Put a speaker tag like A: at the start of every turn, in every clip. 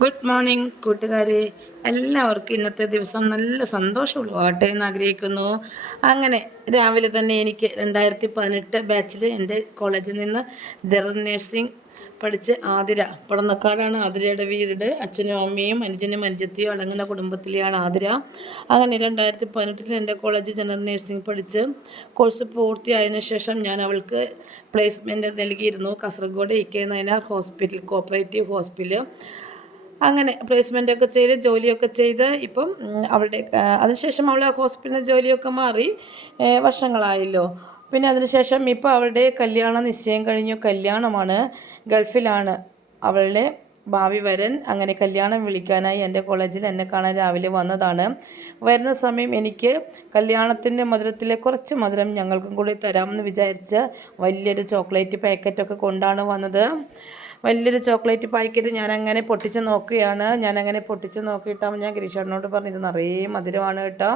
A: Good morning കൂട്ടുകാരെ. എല്ലാവർക്കും ഇന്നത്തെ ദിവസം നല്ല സന്തോഷമുള്ളതാകട്ടെ എന്ന് ആഗ്രഹിക്കുന്നു. അങ്ങനെ രാവിലെ തന്നെ എനിക്ക് രണ്ടായിരത്തി പതിനെട്ട് ബാച്ചിൽ എന്റെ കോളേജിൽ നിന്ന് ജനറൽ നേഴ്സിംഗ് പഠിച്ച് ആതിര. പടന്നക്കാടാണ് ആതിരയുടെ വീട്. അച്ഛനും അമ്മയും അനുജനും അനുജത്തിയും അടങ്ങുന്ന കുടുംബത്തിലെയാണ് ആതിര. അങ്ങനെ രണ്ടായിരത്തി പതിനെട്ടിൽ എന്റെ കോളേജ് ജനറൽ നഴ്സിംഗ് പഠിച്ച് കോഴ്സ് പൂർത്തിയായതിനു ശേഷം ഞാൻ അവൾക്ക് പ്ലേസ്മെന്റ് നൽകിയിരുന്നു. Kasaragod E K Nayanar hospital cooperative hospital അങ്ങനെ പ്ലേസ്മെന്റ് ഒക്കെ ചെയ്ത് ജോലിയൊക്കെ ചെയ്ത് ഇപ്പം അവളുടെ അതിനുശേഷം അവൾ ഹോസ്പിറ്റലിൽ ജോലിയൊക്കെ മാറി വർഷങ്ങളായല്ലോ. പിന്നെ അതിനുശേഷം ഇപ്പോൾ അവളുടെ കല്യാണ നിശ്ചയം കഴിഞ്ഞു. കല്യാണമാണ് ഗൾഫിലാണ്. അവളുടെ ഭാവി വരൻ അങ്ങനെ കല്യാണം വിളിക്കാനായി എന്റെ കോളേജിൽ എന്നെ കാണാൻ രാവിലെ വന്നതാണ്. വരുന്ന സമയം എനിക്ക് കല്യാണത്തിന്റെ മധുരത്തിലെ കുറച്ച് മധുരം ഞങ്ങൾക്കും കൂടി തരാമെന്ന് വിചാരിച്ച് വലിയൊരു ചോക്ലേറ്റ് പാക്കറ്റൊക്കെ കൊണ്ടാണ് വന്നത്. വലിയൊരു ചോക്ലേറ്റ് പായ്ക്കറ്റ് ഞാൻ അങ്ങനെ പൊട്ടിച്ച് നോക്കുകയാണ്. ഞാൻ അങ്ങനെ പൊട്ടിച്ച് നോക്കിയിട്ടാകുമ്പോൾ ഞാൻ ഗിരീഷേട്ടനോട് പറഞ്ഞു ഇത് നിറയെ മധുരമാണ് കേട്ടോ.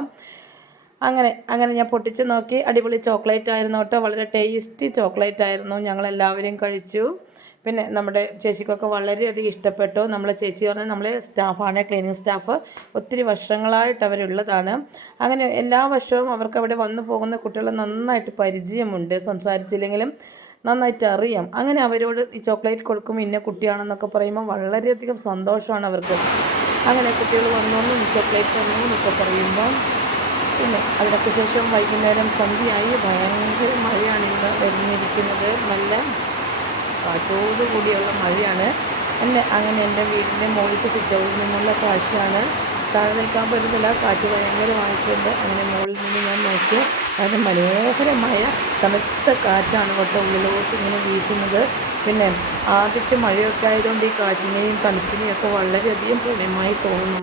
A: അങ്ങനെ അങ്ങനെ ഞാൻ പൊട്ടിച്ച് നോക്കി. അടിപൊളി ചോക്ലേറ്റ് ആയിരുന്നു കേട്ടോ. വളരെ ടേസ്റ്റി ചോക്ലേറ്റ് ആയിരുന്നു. ഞങ്ങളെല്ലാവരും കഴിച്ചു. പിന്നെ നമ്മുടെ ചേച്ചിക്കൊക്കെ വളരെയധികം ഇഷ്ടപ്പെട്ടു. നമ്മളെ ചേച്ചി പറഞ്ഞാൽ നമ്മളെ സ്റ്റാഫാണ് ക്ലീനിങ് സ്റ്റാഫ്. ഒത്തിരി വർഷങ്ങളായിട്ട് അവരുള്ളതാണ്. അങ്ങനെ എല്ലാ വർഷവും അവർക്ക് അവിടെ വന്നു പോകുന്ന കുട്ടികളെ നന്നായിട്ട് പരിചയമുണ്ട്. സംസാരിച്ചില്ലെങ്കിലും നന്നായിട്ട് അറിയാം. അങ്ങനെ അവരോട് ഈ ചോക്ലേറ്റ് കൊടുക്കുമ്പോൾ ഇന്ന കുട്ടിയാണെന്നൊക്കെ പറയുമ്പോൾ വളരെയധികം സന്തോഷമാണ് അവർക്ക്. അങ്ങനെ കുട്ടികൾ വന്നോന്നും ചോക്ലേറ്റ് തന്നു എന്നൊക്കെ പറയുമ്പോൾ പിന്നെ അതിനൊക്കെ ശേഷം വൈകുന്നേരം സന്ധ്യയായി. ഭയങ്കര മഴയാണ് ഇന്ന് വരുന്നിരിക്കുന്നത്. നല്ല കാറ്റോടു കൂടിയുള്ള മഴയാണ്. എന്നെ അങ്ങനെ എന്റെ വീടിന്റെ മുകളിലത്തെ സിറ്റൗട്ടിൽ നിന്നുള്ള കാഴ്ചയാണ്. താഴെ നിൽക്കാൻ പറ്റുന്നില്ല കാറ്റ് ഭയങ്കരമായിട്ടുണ്ട്. അങ്ങനെ മുകളിൽ നിന്ന് ഞാൻ നോക്കി. അതിന് മനോഹരമായ തണുത്ത കാറ്റാണ് കേട്ടോ ഉള്ളിലോട്ട് ഇങ്ങനെ വീശുന്നത്. പിന്നെ ആദ്യത്തെ മഴയൊക്കെ ആയതുകൊണ്ട് ഈ കാറ്റിനെയും തണുപ്പിനെയും ഒക്കെ വളരെയധികം പുണ്യമായി തോന്നുന്നു.